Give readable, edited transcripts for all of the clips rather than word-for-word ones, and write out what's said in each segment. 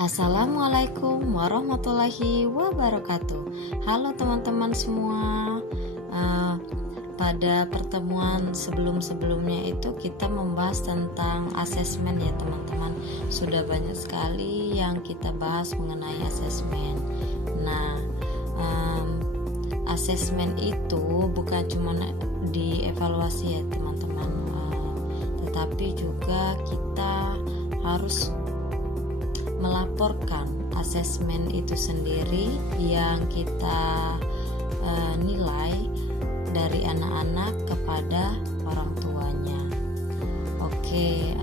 Assalamualaikum warahmatullahi wabarakatuh. Halo teman-teman semua. Pada pertemuan sebelumnya itu kita membahas tentang asesmen ya teman-teman. Sudah banyak sekali yang kita bahas mengenai asesmen. Nah, asesmen itu bukan cuma dievaluasi ya teman-teman, tetapi juga kita harus melaporkan asesmen itu sendiri yang kita nilai dari anak-anak kepada orang tuanya. Oke,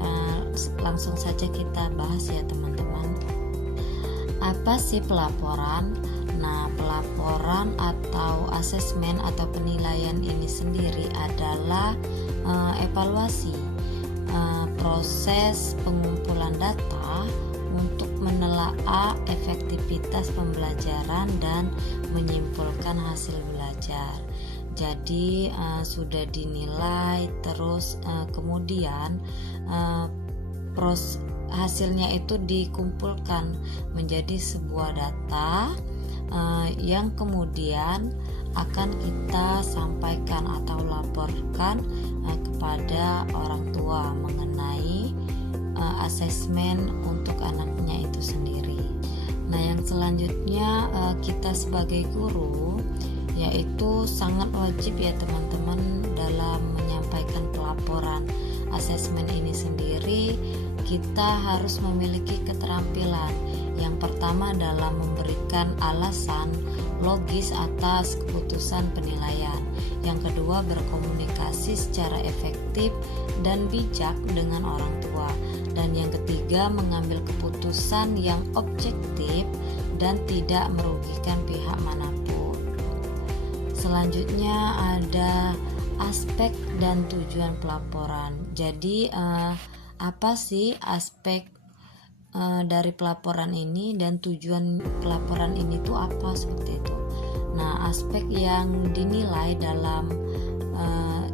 langsung saja kita bahas ya teman-teman. Apa sih pelaporan? Nah, pelaporan atau asesmen atau penilaian ini sendiri adalah evaluasi proses pengumpulan data untuk menelaah efektivitas pembelajaran dan menyimpulkan hasil belajar. Jadi sudah dinilai, terus kemudian hasilnya itu dikumpulkan menjadi sebuah data yang kemudian akan kita sampaikan atau laporkan kepada orang tua mengenai asesmen untuk anaknya itu sendiri. Nah, yang selanjutnya kita sebagai guru yaitu sangat wajib ya teman-teman dalam menyampaikan pelaporan asesmen ini sendiri. Kita harus memiliki keterampilan. Yang pertama dalam memberikan alasan logis atas keputusan penilaian. Yang kedua, berkomunikasi secara efektif dan bijak dengan orang tua. Dan yang ketiga, mengambil keputusan yang objektif dan tidak merugikan pihak manapun. Selanjutnya ada aspek dan tujuan pelaporan. Jadi apa sih aspek dari pelaporan ini dan tujuan pelaporan ini tuh apa, seperti itu. Nah, aspek yang dinilai dalam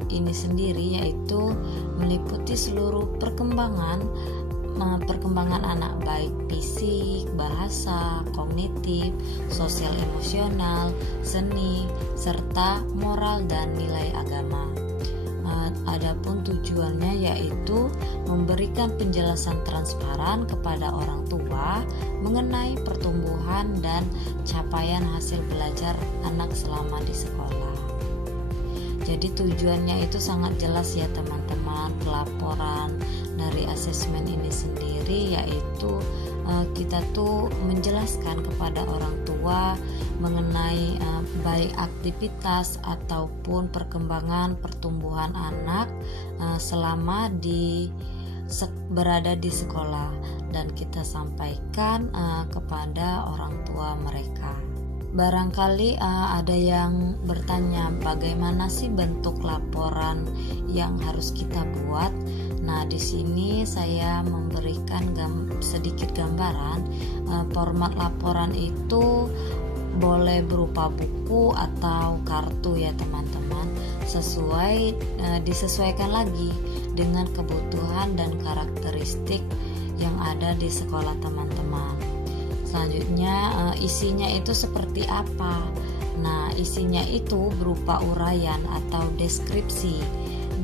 ini sendiri yaitu meliputi seluruh perkembangan anak, baik fisik, bahasa, kognitif, sosial emosional, seni, serta moral dan nilai agama. Adapun tujuannya yaitu memberikan penjelasan transparan kepada orang tua mengenai pertumbuhan dan capaian hasil belajar anak selama di sekolah. Jadi tujuannya itu sangat jelas ya teman-teman. Pelaporan dari asesmen ini sendiri yaitu kita tuh menjelaskan kepada orang tua mengenai baik aktivitas ataupun perkembangan pertumbuhan anak selama berada di sekolah, dan kita sampaikan kepada orang tua mereka. Barangkali ada yang bertanya, bagaimana sih bentuk laporan yang harus kita buat? Nah, di sini saya memberikan sedikit gambaran. Format laporan itu boleh berupa buku atau kartu ya teman-teman. Disesuaikan lagi dengan kebutuhan dan karakteristik yang ada di sekolah teman-teman. Selanjutnya isinya itu seperti apa? Nah, isinya itu berupa uraian atau deskripsi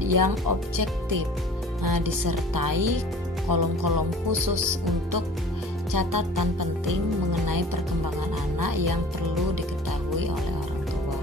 yang objektif, disertai kolom-kolom khusus untuk catatan penting mengenai perkembangan anak yang perlu diketahui oleh orang tua.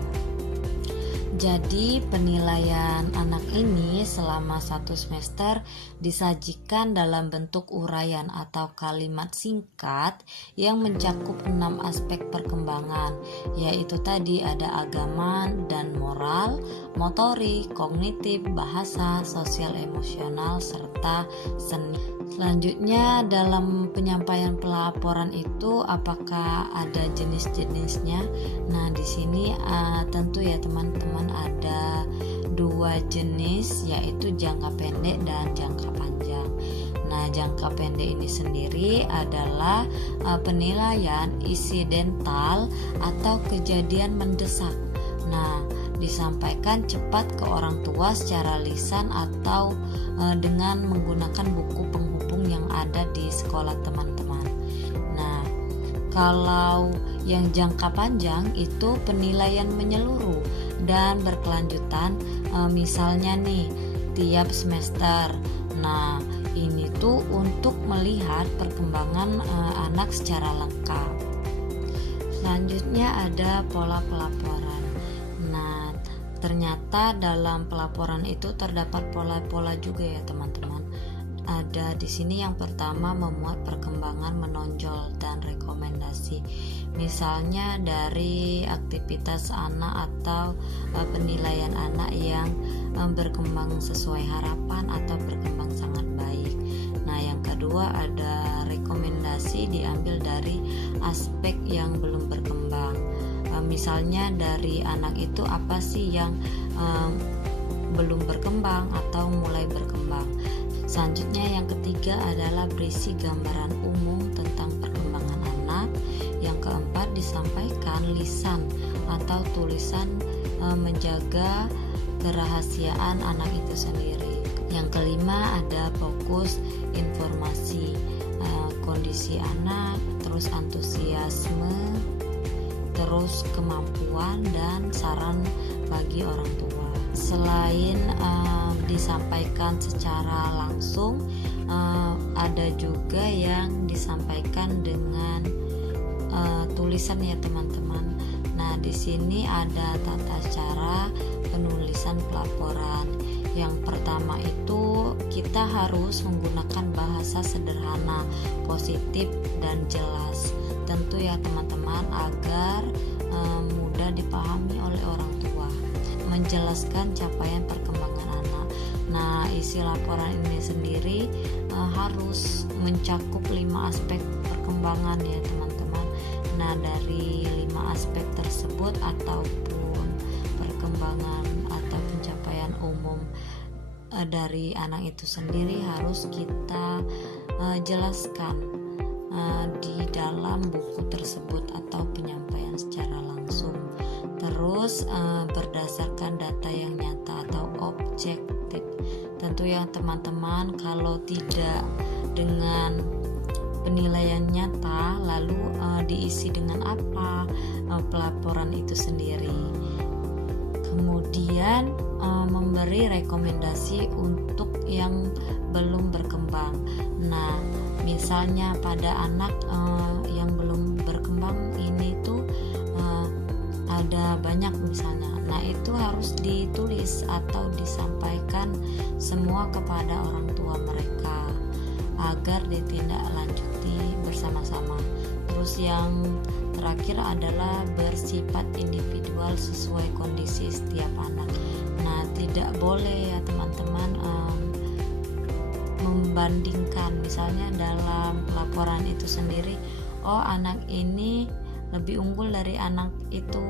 Jadi penilaian anak ini selama 1 semester disajikan dalam bentuk uraian atau kalimat singkat yang mencakup 6 aspek perkembangan, yaitu tadi ada agama dan moral, motorik, kognitif, bahasa, sosial emosional, serta seni. Selanjutnya dalam penyampaian pelaporan itu apakah ada jenis-jenisnya? Nah, di sini tentu ya teman-teman ada 2 jenis, yaitu jangka pendek dan jangka panjang. Nah, jangka pendek ini sendiri adalah penilaian insidental atau kejadian mendesak. Nah, disampaikan cepat ke orang tua secara lisan atau dengan menggunakan buku penghubung yang ada di sekolah teman-teman. Nah, Kalau yang jangka panjang itu penilaian menyeluruh dan berkelanjutan, misalnya nih tiap semester. Nah, ini tuh untuk melihat perkembangan anak secara lengkap. Selanjutnya ada pola pelaporan. Nah, ternyata dalam pelaporan itu terdapat pola-pola juga ya teman-teman. Ada di sini yang pertama memuat perkembangan menonjol dan rekomendasi. Misalnya dari aktivitas anak atau penilaian anak yang berkembang sesuai harapan atau berkembang sangat baik. Nah, yang kedua ada rekomendasi diambil dari aspek yang belum berkembang. Misalnya dari anak itu apa sih yang belum berkembang atau mulai berkembang. Selanjutnya yang ketiga adalah berisi gambaran umum tentang perkembangan anak. Yang keempat disampaikan lisan atau tulisan menjaga kerahasiaan anak itu sendiri. Yang kelima ada fokus informasi, kondisi anak, terus antusiasme, terus kemampuan dan saran bagi orang tua. Selain disampaikan secara langsung, ada juga yang disampaikan dengan tulisan ya teman-teman. Nah, di sini ada tata cara penulisan pelaporan. Yang pertama itu kita harus menggunakan bahasa sederhana, positif dan jelas. Tentu ya teman-teman agar mudah dipahami oleh orang tua. Menjelaskan capaian perkembangan anak. Nah, isi laporan ini sendiri harus mencakup 5 aspek perkembangan ya teman-teman. Nah, dari 5 aspek tersebut ataupun perkembangan atau pencapaian umum dari anak itu sendiri harus kita jelaskan di dalam buku tersebut atau penyampaian secara langsung. Terus berdasarkan data yang nyata atau objektif. Tentu ya teman-teman, kalau tidak dengan penilaian nyata, lalu diisi dengan apa pelaporan itu sendiri. Kemudian memberi rekomendasi untuk yang belum berkembang. Nah, misalnya pada anak yang belum berkembang ini tuh ada banyak misalnya. Nah, itu harus ditulis atau disampaikan semua kepada orang tua mereka agar ditindaklanjuti bersama-sama. Terus yang terakhir adalah bersifat individual sesuai kondisi setiap anak. Nah, tidak boleh ya teman-teman membandingkan, misalnya dalam laporan itu sendiri, oh anak ini lebih unggul dari anak itu.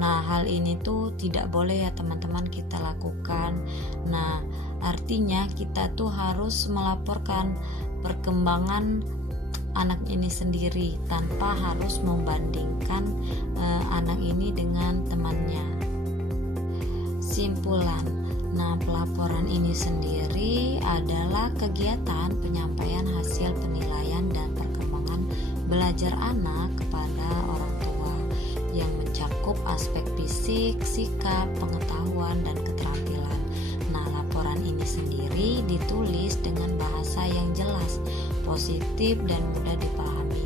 Nah, hal ini tuh tidak boleh ya teman-teman kita lakukan. Nah, artinya kita tuh harus melaporkan perkembangan anak ini sendiri tanpa harus membandingkan anak ini dengan temannya. Simpulan. Nah, pelaporan ini sendiri adalah kegiatan penyampaian hasil penilaian dan perkembangan belajar anak kepada orang tua yang mencakup aspek fisik, sikap, pengetahuan, dan keterampilan. Nah, laporan ini sendiri ditulis dengan bahasa yang jelas, positif, dan mudah dipahami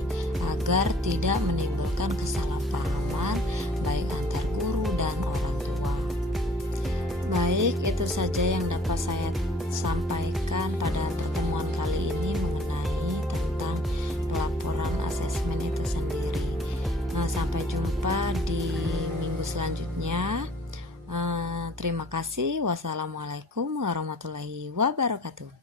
agar tidak menimbulkan kesalahpahaman baik antar guru dan orang tua. Baik, itu saja yang dapat saya sampaikan pada pertemuan kali ini mengenai tentang pelaporan asesmen itu sendiri. Sampai jumpa di minggu selanjutnya. Terima kasih. Wassalamualaikum warahmatullahi wabarakatuh.